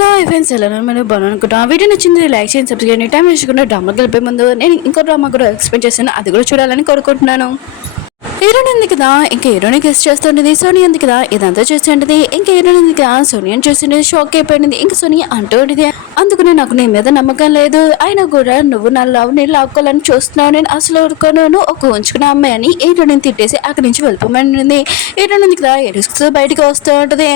Hello friends, ఎలా మీరు బాగుంటున్నాను. Video నచ్చింది లైక్ చేయండి, సబ్స్క్రైబ్ చేయండి. టైం వేసుకుంటే డ్రామా కలిపే ముందు నేను ఇంకో డ్రామా కూడా ఎక్స్పెక్ట్ చేస్తాను, అది కూడా చూడాలని కోరుకుంటున్నాను. హీరోయిన్ ఉంది కదా, ఇంకా హీరోని గెస్ట్ చేస్తుండేది. సోనియా ఉంది కదా, ఇదంతా చేస్తుంటది. ఇంకా హీరోయిన్ ఉంది కదా, సోనియాని చూస్తుండేది. షాక్ అయిపోయింది. ఇంకా సోనియా అంటూ ఉండేది, అందుకనే నాకు నీ మీద నమ్మకం లేదు, అయినా కూడా నువ్వు నా లవ్ ని లాక్కోవాలని చూస్తున్నావు, నేను అసలు ఊరుకోను, ఒక ఉంచుకున్న అమ్మాయి అని హీరోని తిట్టేసి అక్కడి నుంచి వెళ్ళిపోమని. హీరోయిన్ ఉంది కదా, ఎడుస్తూ బయటకు వస్తూ ఉంటది.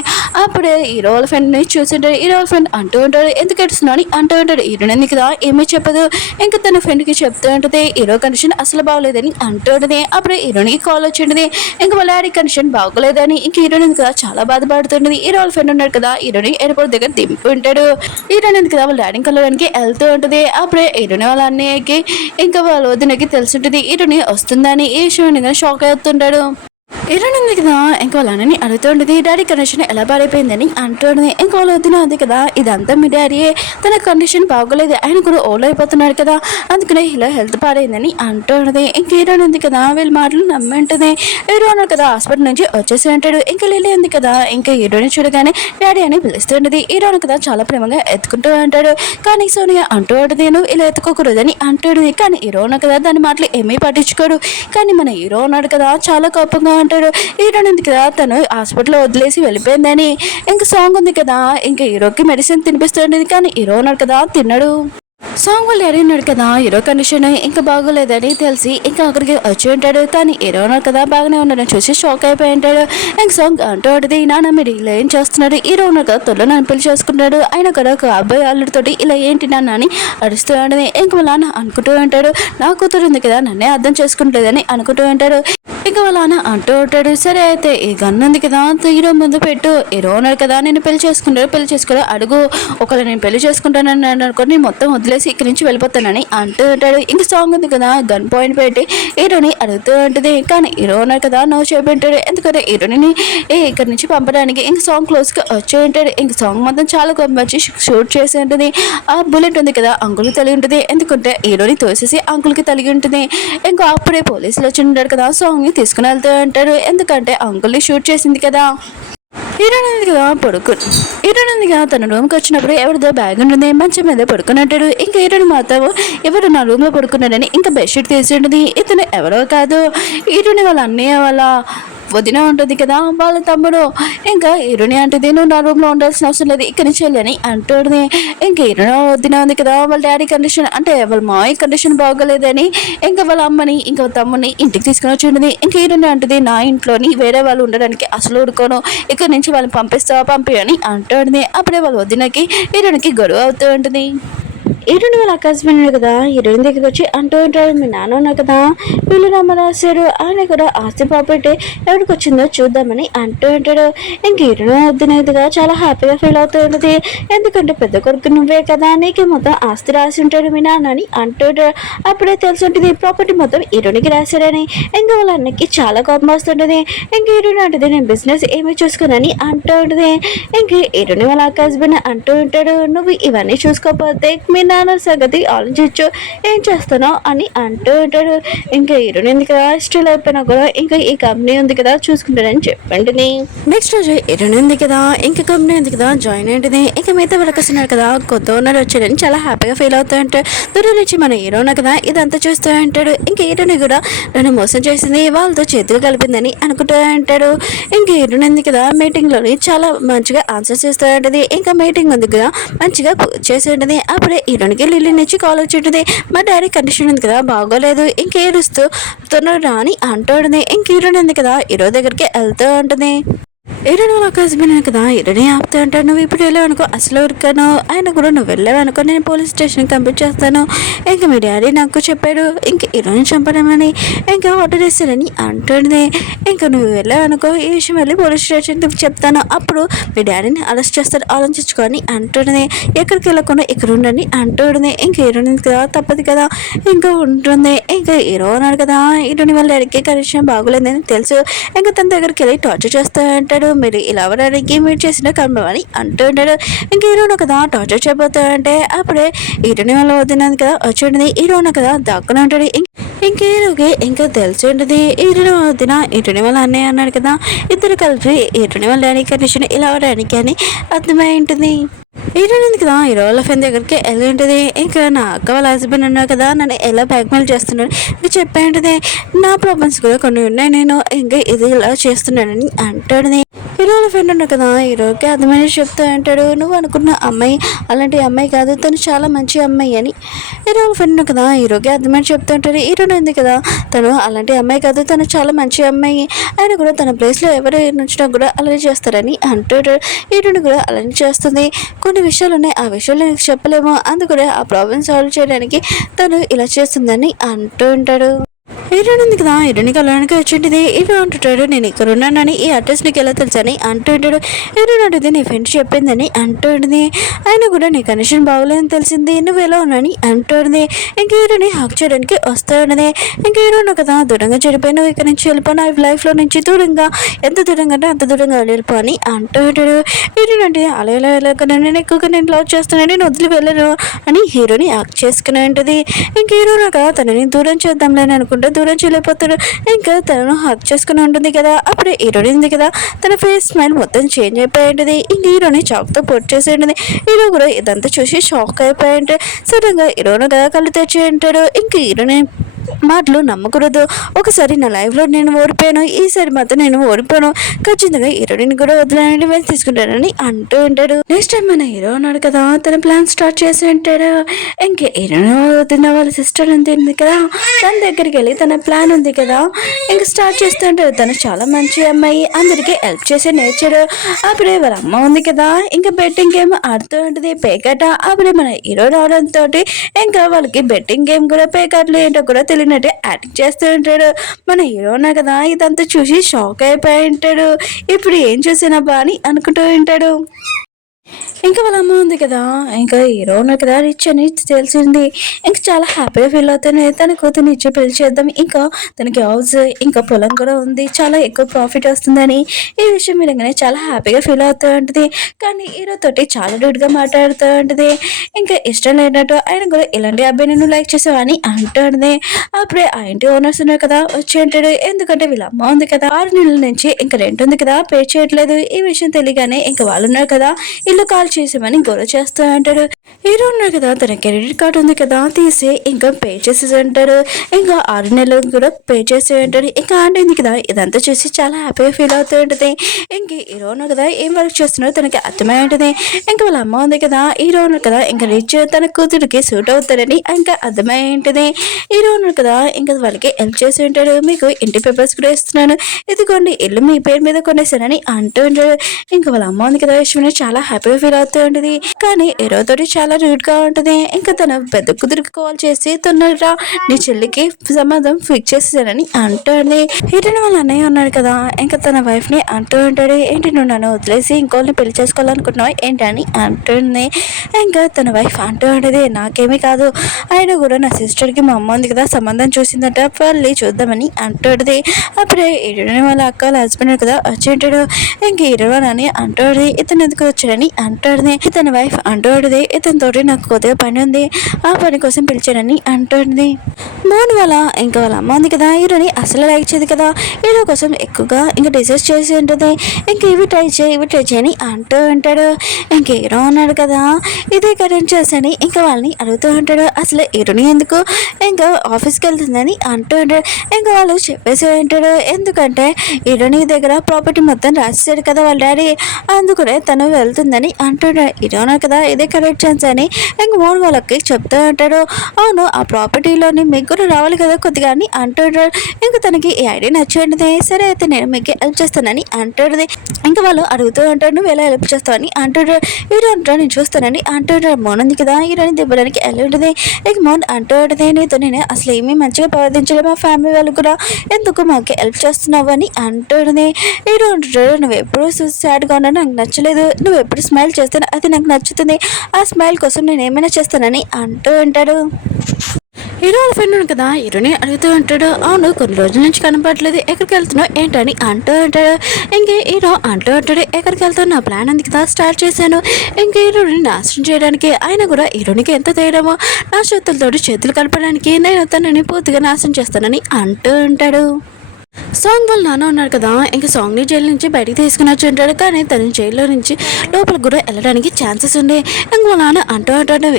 అప్పుడే హీరో వాళ్ళ ఫ్రెండ్ ని చూసింటాడు. హీరో వాళ్ళ ఫ్రెండ్ అంటూ ఉంటాడు, ఎందుకు ఎడుస్తున్నావు అని అంటూ ఉంటాడు. హీరోయిన్ ఉంది కదా, ఏమీ చెప్పదు. ఇంకా తన ఫ్రెండ్ కి చెప్తూ ఉంటది, హీరో కండిషన్ అసలు బాగోలేదని అంటూ ఉంటది. అప్పుడే హీరోనికి కాల్ వచ్చింది. ఇంకా వాళ్ళ డాడీ కండిషన్ బాగోలేదని ఇంకా హీరోయిన్ కదా చాలా బాధపడుతుంటది. హీరో వాళ్ళ ఫ్రెండ్ ఉన్నాడు కదా, హీరోని ఎయిర్పోర్ట్ దగ్గర దింపి ఉంటాడు. హీరోయిన్ కదా వాళ్ళ డాడీ కలవడానికి వెళ్తూ ఉంటది. అప్పుడే హీరోని వాళ్ళ అన్నయ్యకి ఇంకా వాళ్ళ వదినకి తెలుసుంటది హీరోని వస్తుందని. ఈ విషయం షాక్ అవుతుంటాడు. హీరోయిన్ ఉంది కదా, ఇంకా వాళ్ళ అన్నని అడుగుతుండేది, డాడీ కండిషన్ ఎలా పాడైపోయిందని అంటుండేది. ఇంకా వాళ్ళ వదిన ఉంది కదా, ఇదంతా మీ డాడీయే, తన కండిషన్ బాగోలేదు, ఆయన కూడా ఓల్డ్ అయిపోతున్నాడు కదా, అందుకనే ఇలా హెల్త్ పాడైందని అంటుండేది. ఇంకా హీరోయిన్ ఉంది కదా, వీళ్ళ మాటలు నమ్మి ఉంటుంది. హీరో అన్నాడు కదా, హాస్పిటల్ నుంచి వచ్చేసి అంటాడు. ఇంకా లిల్లీ ఉంది కదా, ఇంకా హీరోని చూడగానే డాడీ అని పిలుస్తుండేది. హీరోని కదా చాలా ప్రేమగా ఎత్తుకుంటూ అంటాడు. కానీ సోనియా అంటూ ఉంటుంది, నువ్వు ఇలా ఎత్తుకోకూడదని అంటాడు. కానీ హీరో ఉన్నాడు కదా, దాని మాటలు ఏమీ పట్టించుకోడు. కానీ మన హీరో ఉన్నాడు కదా, చాలా కోపంగా అంటాడు. హీరోయిన్ ఉంది కదా, తను హాస్పిటల్లో వదిలేసి వెళ్ళిపోయిందని. ఇంకా సాంగ్ ఉంది కదా, ఇంకా హీరోకి మెడిసిన్ తినిపిస్తుండేది. కానీ హీరో ఉన్నాడు కదా, తిన్నాడు. సాంగ్ వాళ్ళు అడిగినాడు కదా, హీరో కండిషన్ ఇంకా బాగోలేదని తెలిసి ఇంకా అక్కడికి వచ్చి ఉంటాడు. కానీ హీరో ఉన్నాడు కదా, బాగానే ఉన్నాడని చూసి షాక్ అయిపోయి ఉంటాడు. ఇంకా సాంగ్ అంటూ ఉంటుంది, నాన్న మీరు ఇలా ఏం చేస్తున్నాడు, హీరో ఉన్నాడు కదా, తొల్లో నన్ను పెళ్లి చేసుకుంటాడు, ఆయన కూడా ఒక అబ్బాయి అల్లుడితోటి ఇలా ఏంటి నాన్న అని అడుస్తూ ఉంటుంది. ఇంకా వాళ్ళ నాన్న అనుకుంటూ ఉంటాడు, నా కూతురు ఉంది కదా, నన్నే అర్థం చేసుకుంటలేదని అనుకుంటూ ఉంటాడు. ఇంకా వాళ్ళ నాన్న అంటూ ఉంటాడు, సరే అయితే ఈ గన్ ఉంది కదా, హీరో ముందు పెట్టు, హీరో ఉన్నాడు కదా, నేను పెళ్లి చేసుకోవడం అడుగు, ఒకవేళ నేను పెళ్లి చేసుకుంటానని అనుకుని మొత్తం వదిలేసి ఇక్కడి నుంచి వెళ్ళిపోతానని అంటూ ఉంటాడు. ఇంకా సాంగ్ ఉంది కదా, గన్ పాయింట్ పెట్టి హీరోని అడుగుతూ ఉంటుంది. కానీ హీరో ఉన్నాడు కదా, నవ్వు చేపెట్టాడు. ఎందుకంటే హీరోని ఇక్కడి నుంచి పంపడానికి. ఇంకా సాంగ్ క్లోజ్గా వచ్చి ఉంటాడు. ఇంకా సాంగ్ మొత్తం చాలా వచ్చి షూట్ చేసి ఉంటుంది. ఆ బుల్లెట్ ఉంది కదా, అంకుల్కి తలిగి ఉంటుంది. ఎందుకంటే హీరోని తోసేసి అంకుల్కి తలిగి ఉంటుంది. ఇంకా అప్పుడే పోలీసులు వచ్చి ఉంటాడు కదా, సాంగ్ని తీసుకుని వెళ్తూ ఉంటారు. ఎందుకంటే అంకుల్ని షూట్ చేసింది కదా. హీరోయిన్ ఉంది కదా, తన రూమ్కి వచ్చినప్పుడు ఎవరిదో బ్యాగ్ ఉంటుంది, మంచం మీద పడుకుని అంటాడు. ఇంకా హీరోయిన్ మాత్రం ఎవరు నా రూమ్లో పడుకున్నాడని ఇంకా బెడ్షీట్ తీసి ఉంటుంది. ఇతను ఎవరో కాదు, హీరోయిన్ వాళ్ళ అన్నయ్య వాళ్ళ వదిన ఉంటుంది కదా, వాళ్ళ తమ్ముడు. ఇంకా హీరోని అంటుంది, నువ్వు నా రూమ్లో ఉండాల్సిన అవసరం లేదు, ఇక్కడి నుంచి వెళ్ళని అంటుంది. ఇంకా హీరోని వదిన ఉంది కదా, వాళ్ళ డాడీ కండిషన్ అంటే వాళ్ళ మామయ్య కండిషన్ బాగోలేదని ఇంకా వాళ్ళ అమ్మని ఇంకా తమ్ముని ఇంటికి తీసుకుని వచ్చి ఉంటుంది. ఇంకా హీరోని అంటుంది, నా ఇంట్లోని వేరే వాళ్ళు ఉండడానికి అసలు ఊరుకోను, ఇక్కడి నుంచి వాళ్ళని పంపి అని అంటుంది. అప్పుడే వాళ్ళ వదినకి హీరోనికి గొడవ అవుతూ ఉంటుంది. హీరోయిన్ వాళ్ళ హస్బెండ్ కదా, హీరోయిన్ దగ్గరికి వచ్చి అంటూ ఉంటాడు, మీ నాన్న ఉన్నా కదా, వీళ్ళు రాశారు, ఆయన కూడా ఆస్తి ప్రాపర్టీ ఎవరికి వచ్చిందో చూద్దామని అంటూ ఉంటాడు. ఇంక హీరోయిన్ వద్దునేదిగా చాలా హ్యాపీగా ఫీల్ అవుతూ ఉంటుంది. ఎందుకంటే పెద్ద కొడుకు నువ్వే కదా, నీకే మొత్తం ఆస్తి రాసి ఉంటాడు మీ నాన్న అని అంటూ ఉంటాడు. అప్పుడే తెలిసి ఉంటుంది ప్రాపర్టీ మొత్తం హీరోయిన్కి రాశారని. ఇంకా వాళ్ళ అన్నకి చాలా కోపం వస్తుంటుంది. ఇంక హీరోయిన్ అంటుంది, నేను బిజినెస్ ఏమీ చూసుకోనని అంటూ ఉంటుంది. ఇంక హీరోయిన్ వాళ్ళ హస్బెండ్ అంటూ ఉంటాడు, నువ్వు ఇవన్నీ చూసుకోకపోతే మీ నాన్న సంగతి ఆలోచించు, ఏం చేస్తానో అని అంటూ ఉంటాడు. ఇంకా హీరోయిన్ ఉంది కదా, స్టిల్ అయిపోయినా కూడా ఇంకా ఈ కంపెనీ ఉంది కదా చూసుకుంటానని చెప్పండి. నెక్స్ట్ రోజు హీరోయిన్ ఉంది కదా, ఇంకా కంపెనీ ఉంది కదా జాయిన్ అయింది. ఇంకా మిగతా వర్కర్స్ ఉన్నారు కదా, కొత్త ఓనర్ వచ్చాడని చాలా హ్యాపీగా ఫీల్ అవుతూ ఉంటాడు. దూరం నుంచి మన హీరో ఉన్నా కదా ఇదంతా చూస్తూ ఉంటాడు. ఇంకా హీరోని కూడా నన్ను మోసం చేసింది, వాళ్ళతో చేతులు కలిపిందని అనుకుంటూ ఉంటాడు. ఇంకా హీరోయిన్ ఉంది కదా, మీటింగ్లోని చాలా మంచిగా ఆన్సర్ చేస్తూ ఉంటుంది. ఇంకా మీటింగ్ ఉంది కదా మంచిగా చేసి ఉంటుంది. అప్పుడే హీరోయిన్కి లిల్లీ నుంచి కాల్ వచ్చి ఉంటుంది, మా డాడీ కండిషన్ ఉంది కదా బాగోలేదు, ఇంకేరుస్తూ తొందరగా అని అంటుంది. ఇంక హీరోయిన్ ఉంది కదా హీరో దగ్గరికి వెళ్తూ ఉంటుంది. హీరోయిన్ వాళ్ళ హస్బెండ్ కదా, హీరోని ఆపుతూ అంటాడు, నువ్వు ఇప్పుడు వెళ్ళావనుకో అసలు ఉరికాను, ఆయన కూడా నువ్వు వెళ్ళావనుకో నేను పోలీస్ స్టేషన్కి పంపించేస్తాను. ఇంకా మీ డాడీ నాకు చెప్పాడు ఇంక హీరోయిన్ చంపడమని, ఇంకా ఆర్డర్ ఇస్తానని అంటుంది. ఇంకా నువ్వు వెళ్ళావనుకో ఈ విషయం వెళ్ళి పోలీస్ స్టేషన్కి చెప్తాను, అప్పుడు మీ డాడీని అరెస్ట్ చేస్తాడు, ఆలోచించుకొని అంటుంది. ఎక్కడికి వెళ్ళకుండా ఇక్కడ ఉండండి అంటుంది. ఇంక హీరోయిన్ కదా తప్పదు కదా ఇంకా ఉంటుంది. ఇంకా హీరో అన్నాడు కదా, హీరోని వాళ్ళ డాడీకి కనీసం బాగోలేదని తెలుసు. ఇంకా తన దగ్గరికి వెళ్ళి టార్చర్ చేస్తూ అంటాడు, మీరు ఇలా అవ్వడానికి మీరు చేసిన కర్మ అని అంటూ ఉంటాడు. ఇంకా హీరోను కదా టార్చర్ చేయబోతా అంటే అప్పుడే హీరోని వల్ల వదినది కదా వచ్చి ఉంటుంది. హీరోను కదా దాక్కుని ఉంటాడు. ఇంక హీరోకి ఇంకా తెలిసి ఉంటుంది హీరోని వదిన హీరోని వాళ్ళ అన్నయ్య అన్నాడు కదా, ఇద్దరు కలిపి హీరోని వాళ్ళ డాడీ కండిషన్ ఇలా అవ్వడానికి అని అర్థమై ఉంటుంది. హీరోయిన్ కదా హీరో వాళ్ళ ఫ్రెండ్ దగ్గరికి వెళ్ళేంటిది. ఇంకా నా అక్క వాళ్ళ హస్బెండ్ ఉన్నా కదా నన్ను ఎలా బ్లాక్మెయిల్ చేస్తున్నాడు ఇంకా చెప్పేంటిది. నా ప్రాబ్లమ్స్ కూడా కొన్ని ఉన్నాయి, నేను ఇంకా ఇది ఇలా చేస్తున్నానని అంటాడు. హీరో వాళ్ళ ఫ్రెండ్ ఉన్నా కదా హీరోకి అర్థమైన చెప్తూ అంటాడు, నువ్వు అనుకున్న అమ్మాయి అలాంటి అమ్మాయి కాదు, తను చాలా మంచి అమ్మాయి అని. హీరో వాళ్ళ ఫ్రెండ్ ఉన్నా కదా హీరోకి అర్థమైన చెప్తూ ఉంటాడు. హీరోని ఉంది కదా తను అలాంటి అమ్మాయి కాదు, తను చాలా మంచి అమ్మాయి, ఆయన కూడా తన ప్లేస్లో ఎవరు నుంచినా కూడా అలానే చేస్తారని అంటాడు. హీరోని కూడా అలానే చేస్తుంది. కొన్ని విషయాలు ఉన్నాయి, ఆ విషయాలు నీకు చెప్పలేము, అందుకనే ఆ ప్రాబ్లమ్ సాల్వ్ చేయడానికి తను ఇలా చేస్తుందని అంటూ ఉంటాడు. హీరోయిన్ ఉంది కదా హీరోయిన్కి వెళ్ళడానికి వచ్చింటిది. హీరో అంటుంటాడు, నేను ఇక్కడ ఉన్నానని ఈ అడ్రస్ నీకు ఎలా తెలుసని అంటూ ఉంటాడు. హీరోయిన్ అడిగితే నీ ఫ్రెండ్స్ చెప్పిందని అంటూ ఉంటుంది. ఆయన కూడా నీ కండిషన్ బాగోలేదని తెలిసింది, నువ్వు ఎలా ఉన్నాని అంటుంది. ఇంక హీరోని హాక్ చేయడానికి వస్తూ ఉన్నది. ఇంక హీరోయిన్ కదా దూరంగా చెడిపోయి నువ్వు ఇక్కడ నుంచి వెళ్ళిపో, నా లైఫ్లో నుంచి దూరంగా ఎంత దూరంగా అంటే అంత దూరంగా వెళ్ళిపో అని అంటూ ఉంటాడు. హీరోయిన్ అంటే అలా ఎలా వెళ్ళకుండా నేను ఎక్కువగా నేను లవ్ చేస్తున్నాను, నేను వదిలి వెళ్ళను అని హీరోని హాక్ చేసుకుని ఉంటుంది. ఇంక హీరోయిన్ కదా తనని దూరం చేద్దాంలేని అనుకుంటే దూరం చేయలేకపోతాడు. ఇంకా తనను హక్ చేసుకుని ఉంటుంది కదా, అప్పుడు హీరోయిన్ ఉంది కదా తన ఫేస్ స్మైల్ మొత్తం చేంజ్ అయిపోయి ఉంటుంది. ఇంక హీరోని చాక్తో పొట్ చేసి ఉంటుంది. హీరో కూడా ఇదంతా చూసి షాక్ అయిపోయి ఉంటాడు. సడన్గా హీరోను కదా కళ్ళు తెచ్చి ఉంటాడు. ఇంక హీరోని మాటలు నమ్మకూడదు, ఒకసారి నా లైఫ్లో నేను ఓడిపోయాను, ఈసారి మాత్రం నేను ఓడిపోయాను, ఖచ్చితంగా హీరోయిన్ కూడా వదిలేనండి వెళ్ళి తీసుకుంటానని అంటూ ఉంటాడు. నెక్స్ట్ టైం మన హీరో ఉన్నాడు కదా తన ప్లాన్ స్టార్ట్ చేసి ఉంటాడు. ఇంక హీరోయిన్ తిన్న వాళ్ళ సిస్టర్ ఉంది కదా తన దగ్గరికి వెళ్ళి తన ప్లాన్ ఉంది కదా ఇంక స్టార్ట్ చేస్తూ ఉంటాడు. తను చాలా మంచి అమ్మాయి, అందరికీ హెల్ప్ చేసే నేచర్. అప్పుడే వాళ్ళ అమ్మ ఉంది కదా ఇంకా బెట్టింగ్ గేమ్ ఆడుతూ ఉంటుంది పేకాట. అప్పుడే మన హీరో రావడంతో ఇంకా వాళ్ళకి బెట్టింగ్ గేమ్ కూడా పేకాట్లు ఏంటో కూడా తెలియనట్టే యాక్టింగ్ చేస్తూ ఉంటాడు. మన హీరోనా కదా ఇదంతా చూసి షాక్ అయిపోయి ఉంటాడు. ఇప్పుడు ఏం చూసినబ్బా అని అనుకుంటూ ఉంటాడు. ఇంకా వాళ్ళ అమ్మ ఉంది కదా ఇంకా హీరో ఉన్న కదా రిచ్ అని తెలిసింది. ఇంకా చాలా హ్యాపీగా ఫీల్ అవుతాను, తన కూతుర్ని ఇచ్చి పెళ్లి చేద్దాం, ఇంకా తనకి హౌస్ ఇంకా పొలం కూడా ఉంది, చాలా ఎక్కువ ప్రాఫిట్ వస్తుందని ఈ విషయం వినగానే చాలా హ్యాపీగా ఫీల్ అవుతూ ఉంటుంది. కానీ హీరో తోటి చాలా రూడ్గా మాట్లాడుతూ ఉంటుంది. ఇంకా ఇష్టం లేనట్టు ఆయన కూడా ఇలాంటి అబ్బాయి నేను లైక్ చేసావని అంటుంది. అప్పుడే ఆ ఇంటి ఓనర్స్ ఉన్నారు కదా వచ్చి అంటాడు, ఎందుకంటే వీళ్ళ అమ్మ ఉంది కదా 6 నెలల నుంచి ఇంకా రెంట్ ఉంది కదా పే చేయట్లేదు, ఈ విషయం తెలియగానే ఇంకా వాళ్ళు ఉన్నారు కదా ఇల్లు కాల్ చేసామని గొడవ చేస్తూ అంటాడు. హీరో ఉన్నారు కదా తన క్రెడిట్ కార్డు ఉంది కదా తీసి ఇంకా పే చేసేసి అంటారు. ఇంకా 6 నెలలు కూడా పే చేసి అంటారు. ఇంకా ఆంటీ కదా ఇదంతా చూసి చాలా హ్యాపీగా ఫీల్ అవుతూ ఉంటుంది. ఇంక హీరో ఉన్నారు కదా ఏం వర్క్ చేస్తున్నారో తనకి అర్థమై ఉంటుంది. ఇంకా వాళ్ళ అమ్మ ఉంది కదా హీరో ఉన్నారు కదా ఇంకా రిచ్ తన కూతురికి సూట్ అవుతారని ఇంకా అర్థమై ఉంటుంది. హీరో ఉన్నారు కదా ఇంకా వాళ్ళకి హెల్ప్ చేసి ఉంటాడు. మీకు ఇంటి పేపర్స్ కూడా ఇస్తున్నాను, ఇదిగోండి ఇల్లు మీ పేరు మీద కొనేసానని అంటూ ఉంటాడు. ఇంకా వాళ్ళ అమ్మ ఉంది కదా యశ్విని చాలా హ్యాపీగా ఫీల్ అవుతూ ఉంటుంది. కానీ హీరో తోటి చాలా రూడ్ గా ఉంటుంది. ఇంకా తన పెద్ద కుదురికి కాల్ చేసి తొందరగా నీ చెల్లికి సంబంధం ఫిక్స్ చేసేసానని అంటుంది. హీరోని వాళ్ళ అన్నయ్య ఉన్నాడు కదా ఇంకా తన వైఫ్ ని అంటూ ఉంటాడు, ఏంటి నువ్వు నన్ను వదిలేసి ఇంకోళ్ళని పెళ్లి చేసుకోవాలనుకుంటున్నావు ఏంటని అంటుంది. ఇంకా తన వైఫ్ అంటూ ఉంటుంది, నాకేమీ కాదు, ఆయన కూడా నా సిస్టర్ కి మా అమ్మ ఉంది కదా సంబంధం చూసిందట వెళ్ళి చూద్దామని అంటుంది. అప్పుడే హీరోని వాళ్ళ అక్క వాళ్ళ హస్బెండ్ కదా వచ్చి ఉంటాడు. ఇంక హీరో అని అంటాడు, ఇతను ఎందుకు వచ్చాడని అంటాడు. ఇతని వైఫ్ అంటాడు, ఇతనితోటి నాకు కొద్దిగా పని ఉంది, ఆ పని కోసం పిలిచాడని అంటుంది. మోన్ వాళ్ళ ఇంకా వాళ్ళ అమ్మ ఉంది కదా హీరోని అసలు లైక్ చేయదు కదా, హీరో కోసం ఎక్కువగా ఇంకా డిసైడ్ చేసి ఉంటుంది. ఇంక ఇవి ట్రై చేయని అంటూ ఉంటాడు. ఇంక హీరో ఉన్నాడు కదా ఇదే కరెంట్ చేసని ఇంకా వాళ్ళని అడుగుతూ ఉంటాడు, అసలు హీరోని ఎందుకు ఇంకా ఆఫీస్కి వెళ్తుందని అంటూ ఉంటాడు. ఇంకా వాళ్ళు చెప్పేసి ఉంటాడు, ఎందుకంటే హీరోని దగ్గర ప్రాపర్టీ మొత్తం రాసేసాడు కదా వాళ్ళ డాడీ, అందుకనే తను వెళ్తుందని అంటాడు. హీరోనా కదా ఇదే కరెక్ట్ ఛాన్స్ అని ఇంక మోన్ వాళ్ళకి చెప్తూ ఉంటాడు. అవును ఆ ప్రాపర్టీలోని మీకు కూడా రావాలి కదా కొద్దిగా అని అంటాడు. ఇంకా తనకి ఈ ఐడియా నచ్చింది, సరే అయితే నేను మీకు హెల్ప్ చేస్తానని అంటాడు. ఇంకా వాళ్ళు అడుగుతూ ఉంటాడు, నువ్వు ఎలా హెల్ప్ చేస్తావని అంటాడు. హీరో అంటాడు, నేను చూస్తానని అంటాడు. మోన్ ఉంది కదా హీరోని దిబ్బడానికి వెళ్ళి ఉంటుంది. ఇక మోన్ అంటూ ఉంటుంది, నీతో నేను అసలు ఏమీ మంచిగా ప్రవర్తించలేదు, మా ఫ్యామిలీ వాళ్ళు కూడా ఎందుకు మాకు హెల్ప్ చేస్తున్నావు అని అంటుంది. హీరో అంటాడు, నువ్వు ఎప్పుడు సాడ్గా ఉన్నా నాకు నచ్చలేదు, నువ్వు ఎప్పుడు స్మైల్ చేస్తాను అది నాకు నచ్చుతుంది, ఆ స్మైల్ కోసం నేను ఏమైనా చేస్తానని అంటూ ఉంటాడు. హీరో వాళ్ళ ఫ్రెండ్ ఉంది కదా హీరోని అడుగుతూ ఉంటాడు, అవును కొన్ని రోజుల నుంచి కనపడలేదు, ఎక్కడికి వెళ్తున్నావు ఏంటని అంటూ ఉంటాడు. ఇంకే హీరో అంటూ ఉంటాడు, ఎక్కడికి వెళ్తాను నా ప్లాన్ ఉంది కదా స్టార్ట్ చేశాను, ఇంక హీరోని నాశనం చేయడానికి, ఆయన కూడా హీరోనికి ఎంత ధైర్యమో నా చేతులతో చేతులు కలపడానికి నేను తనని పూర్తిగా నాశనం చేస్తానని అంటూ ఉంటాడు. సాంగ్ వాళ్ళ నాన్న ఉన్నారు కదా, ఇంకా సాంగ్ని జైలు నుంచి బయటికి తీసుకుని వచ్చి ఉంటాడు. కానీ తను జైల్లో నుంచి లోపల కూడా వెళ్ళడానికి ఛాన్సెస్ ఉండే. ఇంక వాళ్ళ నాన్న అంటూ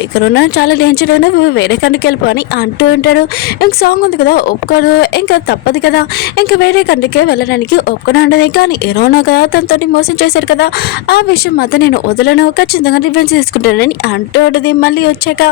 ఇక్కడ ఉన్న చాలా డేంజర్ నువ్వు వేరే కంట్రీకి వెళ్ళిపో అని అంటూ ఉంటాడు. ఇంక సాంగ్ ఉంది కదా, ఒప్పుకోడు. ఇంకా తప్పదు కదా, ఇంకా వేరే కంట్రీకే వెళ్ళడానికి ఒప్పుకొని ఉండదు. కానీ ఏరోనో కదా తనతో మోసం చేశారు కదా, ఆ విషయం మాత్రం నేను వదలను, ఖచ్చితంగా రివెంజ్ తీసుకుంటానని అంటూ ఉంటుంది. మళ్ళీ వచ్చాక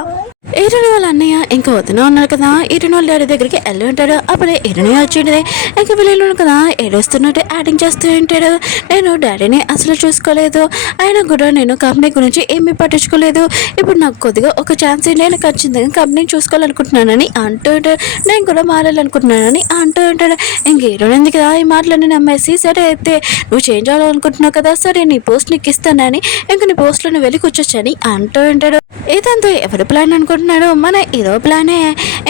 ఈరుని వాళ్ళ అన్నయ్య ఇంకా వదిన ఉన్నారు కదా, ఈరుని వాళ్ళ డాడీ దగ్గరికి వెళ్ళి ఉంటాడు. అప్పుడే ఈరుని వచ్చిండే ఇంకా వీళ్ళు కదా ఏడుస్తున్నట్టు యాక్టింగ్ చేస్తూ ఉంటాడు. నేను డాడీని అసలు చూసుకోలేదు, అయినా కూడా నేను కంపెనీ గురించి ఏమీ పట్టించుకోలేదు. ఇప్పుడు నాకు కొద్దిగా ఒక ఛాన్స్ నేను ఖచ్చితంగా కంపెనీని చూసుకోవాలనుకుంటున్నానని అంటూ ఉంటాడు. నేను కూడా మారాలనుకుంటున్నానని అంటూ ఉంటాడు. ఇంక ఈరుని ఎందుకు కదా ఈ మాటలన్నీ నమ్మేసి, సరే అయితే నువ్వు చేంజ్ అవ్వాలనుకుంటున్నావు కదా, సరే నీ పోస్ట్ నీకు ఇస్తానని ఇంక నీ పోస్ట్లో నువ్వు వెళ్ళి కూర్చొచ్చని అంటూ ఉంటాడు. ఇదంతా ఎవరి ప్లాన్ అనుకుంటున్నాడు, మన హీరో ప్లానే.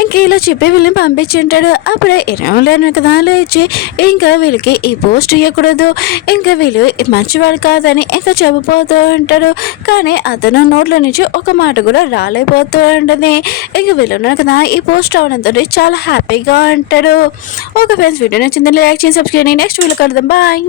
ఇంక ఇలా చెప్పి వీళ్ళని పంపించి ఉంటాడు. అప్పుడే ఇరవై కదా లేచి ఇంకా వీళ్ళకి ఈ పోస్ట్ ఇవ్వకూడదు, ఇంకా వీళ్ళు మంచివాడు కాదని ఇంకా చెప్పిపోతూ ఉంటాడు. కానీ అతను నోట్లో నుంచి ఒక మాట కూడా రాలేపోతూ ఉంటుంది. ఇంక వీళ్ళు ఉన్నారు కదా ఈ పోస్ట్ అవడంతో చాలా హ్యాపీగా ఉంటాడు. ఓకే ఫ్రెండ్స్, వీడియో నచ్చింది లైక్ చేసి సబ్స్క్రైబ్ చేయండి. నెక్స్ట్ వీడియో కలుద్దాం, బాయ్.